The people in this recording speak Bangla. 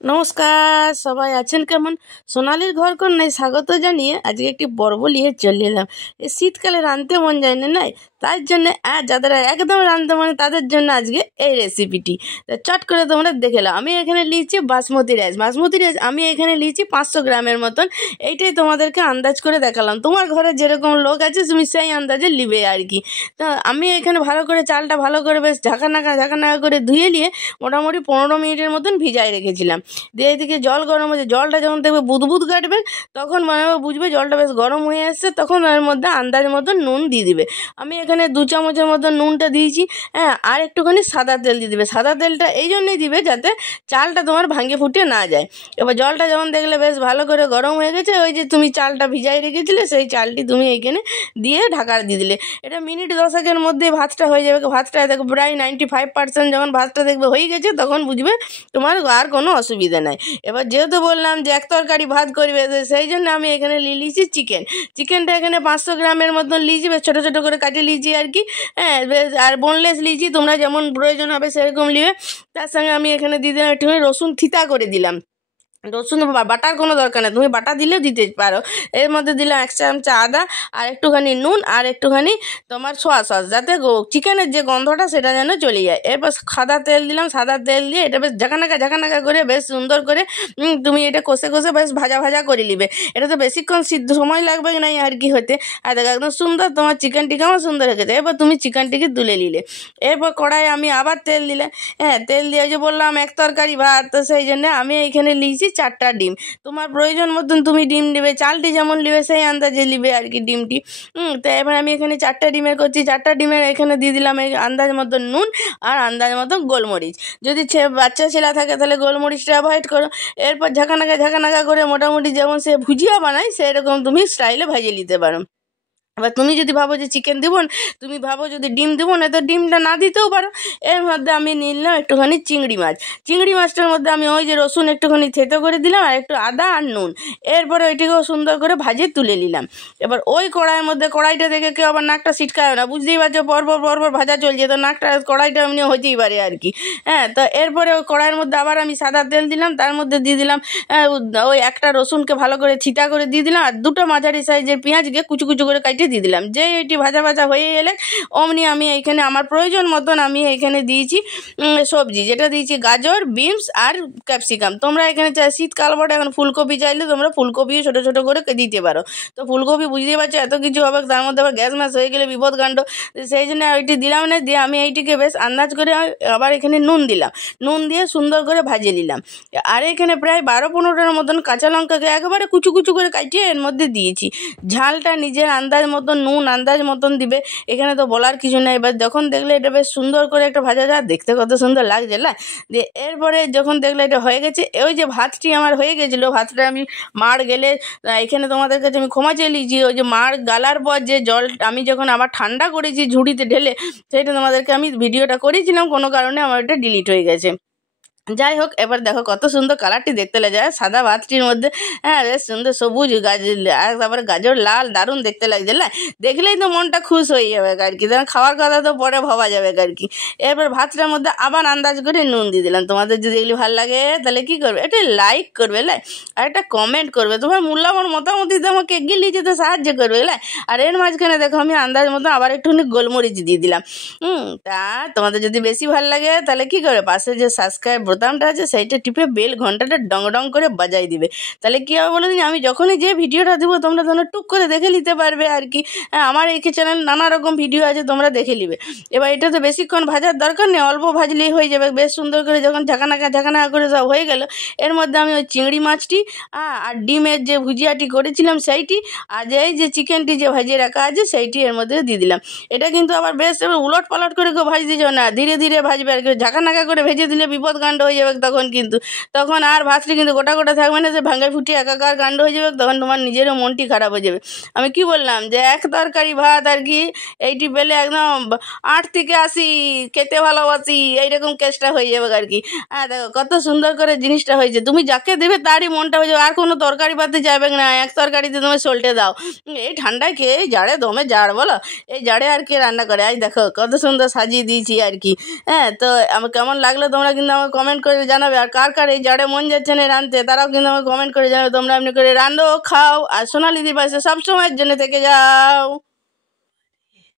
নমস্কার, সবাই আছেন কেমন? সোনালির ঘর কন্যায় স্বাগত জানিয়ে আজকে একটি পর্ব নিয়ে চলে এলাম। এই শীতকালে রাঁধতে মন যায় না, নাই? তার জন্য যাদের একদম রাঁধতে মনে তাদের জন্য আজকে এই রেসিপিটি। তো চট করে তোমরা দেখে নাও। আমি এখানে নিয়েছি বাসমতি রাইস। আমি এখানে নিয়েছি 500 গ্রামের মতন। এইটাই তোমাদেরকে আন্দাজ করে দেখালাম। তোমার ঘরে যেরকম লোক আছে তুমি সেই আন্দাজে নিবে আর কি। তো আমি এখানে ভালো করে চালটা ভালো করে বেশ ঝাঁকানাকা করে ধুয়ে নিয়ে মোটামুটি 15 মিনিটের মতন ভিজাই রেখেছিলাম। দিয়ে এদিকে জল গরম হয়েছে। জলটা যখন দেখবে বুদবুদ কাটবে তখন মনে হবে বুঝবে জলটা বেশ গরম হয়ে এসছে, তখন এর মধ্যে আন্দাজ মতন নুন দিয়ে দিবে। আমি এখানে 2 চামচের মতন নুনটা দিয়েছি। আর একটুখানি সাদা তেল দিয়ে দিবে। সাদা তেলটা এই জন্যই দিবে যাতে চালটা তোমার ভাঙে ফুটে না যায়। এবার জলটা যখন দেখলে বেশ ভালো করে গরম হয়ে গেছে, ওই যে তুমি চালটা ভিজাই রেখেছিলে সেই চালটি তুমি এইখানে দিয়ে ঢাকা দিয়ে দিলে। এটা মিনিট 10 মধ্যে ভাতটা হয়ে যাবে। ভাতটা দেখো প্রায় 95% যখন ভাতটা দেখবে হয়ে গেছে তখন বুঝবে তোমার আর কোনো অসুবিধা নাই। এবার যেহেতু বললাম যে এক তরকারি ভাত করবে, সেই জন্য আমি এখানে লিয়েছি চিকেনটা এখানে 500 গ্রামের মতন লিয়েছি। বেশ ছোটো ছোটো করে কাটিয়ে লিয়েছি আর কি। বেশ আর বোনলেস লিয়েছি, তোমরা যেমন প্রয়োজন হবে সেরকম নিবে। তার সঙ্গে আমি এখানে দিয়ে দিলাম একটুখানি রসুন থিতা করে দিলাম। রসুন বাটার কোনো দরকার নেই, তুমি বাটা দিলেও দিতে পারো। এর মধ্যে দিলাম 1 চামচা আদা আর একটুখানি নুন আর একটুখানি তোমার সোয়া সস, যাতে চিকেনের যে গন্ধটা সেটা যেন চলে যায়। এরপর সাদা তেল দিলাম। সাদা তেল দিয়ে এটা বেশ ঝাঁকানাকা করে বেশ সুন্দর করে তুমি এটা কষে বেশ ভাজা করে নিবে। এটা তো বেশিক্ষণ সিদ্ধ সময় লাগবে না আর কি হতে। আর দেখো একদম সুন্দর তোমার চিকেনটি কেমন সুন্দর হয়ে গেছে। এরপর তুমি চিকেনটিকে তুলে নিলে। এরপর কড়াইয়ে আমি আবার তেল দিলে। তেল দিয়ে যে বললাম এক তরকারি ভাত, তো সেই জন্য আমি এইখানে লিখছি 4টা ডিম। তোমার প্রয়োজন মতন তুমি ডিম নেবে, চালটি যেমন নেবে সেই আন্দাজে নেবে আর কি ডিমটি। তো এবার আমি এখানে 4টা ডিমের করছি। 4টা ডিমের এখানে দিয়ে দিলাম এই আন্দাজ মতন নুন আর আন্দাজ মতন গোলমরিচ। যদি বাচ্চা ছেলে থাকে তাহলে গোলমরিচটা অ্যাভয়েড করো। এরপর ঝাঁকানাকা করে মোটামুটি যেমন সে ভুজিয়া বানায় সেরকম তুমি স্টাইলে ভেজে নিতে পারো। এবার তুমি যদি ভাবো যে চিকেন দিব না, তুমি ভাবো যদি ডিম দেবো না, তো ডিমটা না দিতেও পারো। এর মধ্যে আমি নিলাম একটুখানি চিংড়ি মাছটার মধ্যে আমি ওই যে রসুন একটুখানি থেতো করে দিলাম আর একটু আদা আর নুন। এরপরে ওইটিকেও সুন্দর করে ভাজে তুলে নিলাম। এবার ওই কড়াইয়ের মধ্যে কড়াইটা দেখে কেউ আবার নাকটা ছিটকায় না, বুঝতেই পারছো পরপর ভাজা চলছে, তো কড়াইটা এমনি হতেই পারে আর কি। তো এরপরে ওই কড়াইয়ের মধ্যে আবার আমি সাদা তেল দিলাম। তার মধ্যে দিয়ে দিলাম ওই একটা রসুনকে ভালো করে ছিটা করে দিয়ে দিলাম আর 2টা মাঝারি সাইজের পেঁয়াজকে কুচু করে কাটিয়ে দিয়ে দিলাম। যে এটি ভাজা হয়ে এলে অমনি আমি এইখানে আমার প্রয়োজন মতন আমি এইখানে দিয়েছি সবজি, যেটা দিয়েছি গাজর, বিনস আর ক্যাপসিকাম। তোমরা এখানে শীতকাল বটে, এখন ফুলকপি চাইলে তোমরা ফুলকপিও ছোটো ছোটো করে দিতে পারো। তো ফুলকপি বুঝতেই পারছো এত কিছু হবে, তার মধ্যে আবার গ্যাস ম্যাস হয়ে গেলে বিপদ কাণ্ড। সেই জন্য ওইটি দিলাম না, দিয়ে আমি এইটিকে বেশ আন্দাজ করে আবার এখানে নুন দিলাম। নুন দিয়ে সুন্দর করে ভাজে নিলাম। আর এখানে প্রায় 12-15টার মতন কাঁচা লঙ্কাকে একেবারে কুচু করে কাটিয়ে এর মধ্যে দিয়েছি। ঝালটা নিজের আন্দাজ মতন, নুন আন্দাজ মতন দিবে, এখানে তো বলার কিছু নেই। এবার যখন দেখলে এটা বেশ সুন্দর করে একটা ভাজা দেখতে কত সুন্দর লাগছে না, দিয়ে এরপরে যখন দেখলে এটা হয়ে গেছে, ওই যে ভাতটি আমার হয়ে গেছিলো, ভাতটা আমি মাড় গেলে এখানে তোমাদের কাছে আমি ক্ষমা চেয়ে নিয়েছি। ওই যে মাড় গালার পর যে জল আমি যখন আবার ঠান্ডা করেছি ঝুড়িতে ঢেলে, সেটা তোমাদেরকে আমি ভিডিওটা করেছিলাম, কোনো কারণে আমার এটা ডিলিট হয়ে গেছে। যাই হোক, এবার দেখো কত সুন্দর কালারটি দেখতে লাগছে সাদা ভাতটির মধ্যে। বেশ সুন্দর সবুজ আর তারপরে গাজর লাল, দারুণ দেখতে লাগছে না, দেখলেই তো মনটা খুশ হয়ে যাবে আর কি। তখন খাওয়ার কথা তো পরে ভাবা যাবে আর কি। এবার ভাতটার মধ্যে আবার আন্দাজ করে নুন দিয়ে দিলাম। তোমাদের যদি এগুলি ভালো লাগে তাহলে কি করবে, এটা লাইক করবে আর একটা কমেন্ট করবে, তোমার মূল্যবান মতামত আমাকে এগিয়ে নিয়ে যেতে সাহায্য করবে আর এর মাঝখানে দেখো আমি আন্দাজ মতো আবার একটুখানি গোলমরিচ দিয়ে দিলাম। তা তোমাদের যদি বেশি ভালো লাগে তাহলে কি করবে, পাশে যে সাবস্ক্রাইব বোতামটা আছে সেইটা টিপে বেল ঘন্টাটা ডং করে বাজাই দিবে। তাহলে কী হবে বলে দিন, আমি যখনই যে ভিডিওটা দেবো তোমরা টুক করে দেখে নিতে পারবে আর কি। আমার এই চ্যানেল নানা রকম ভিডিও আছে, তোমরা দেখে নিবে। এবার এটা তো বেশিক্ষণ ভাজার দরকার নেই, অল্প ভাজলেই হয়ে যাবে। বেশ সুন্দর করে যখন ঝাঁকানাকা করে সব হয়ে গেল, এর মধ্যে আমি ওই চিংড়ি মাছটি আর ডিমের যে ভুজিয়াটি করেছিলাম সেইটি আর এই যে চিকেনটি যে ভাজিয়ে রাখা আছে সেইটি এর মধ্যে দিয়ে দিলাম। এটা কিন্তু আবার বেশ উলট পালট করে কেউ ভাজতে যাও না, ধীরে ভাজবে আর কি। ঝাঁকানাকা করে ভেজে দিলে বিপদ কাণ্ড হয়ে যাবে তখন আর ভাতটি কিন্তু গোটা থাকবে না, যে ভাঙে ফুটে একাকার কাণ্ড হয়ে যাবে, তখন তোমার নিজেরও মনটি খারাপ হয়ে যাবে। আমি কি বললাম যে এক তরকারি ভাত আর কি, এইটি পেলে একদম 8 থেকে 80 খেতে ভালোবাসি এইরকম কেসটা হয়ে যাবে আর কি। দেখো কত সুন্দর করে জিনিসটা হয়েছে, তুমি যাকে দেবে তারই মনটা হয়ে যাবে, আর কোনো তরকারি পাতে যাবে না, এক তরকারিতে তুমি সল্টে দাও। এই ঠান্ডায় খেয়ে এই জাড়ে দমে জাড় বলো, এই জাড়ে আর কে রান্না করে। দেখো কত সুন্দর সাজিয়ে দিয়েছি আর কি। তো আমার কেমন লাগলো তোমরা কিন্তু আমার কমেন্ট কমেন্ট করে জানাবে। আর কার কার এই জাড়ে মন যাচ্ছে না রাঁধতে তারাও কিন্তু আমাকে কমেন্ট করে জানাবে। তোমরা এমনি করে রাঁধো, খাও, আর সোনালি দিদি পাশে সবসময়ের জন্য থেকে যাও।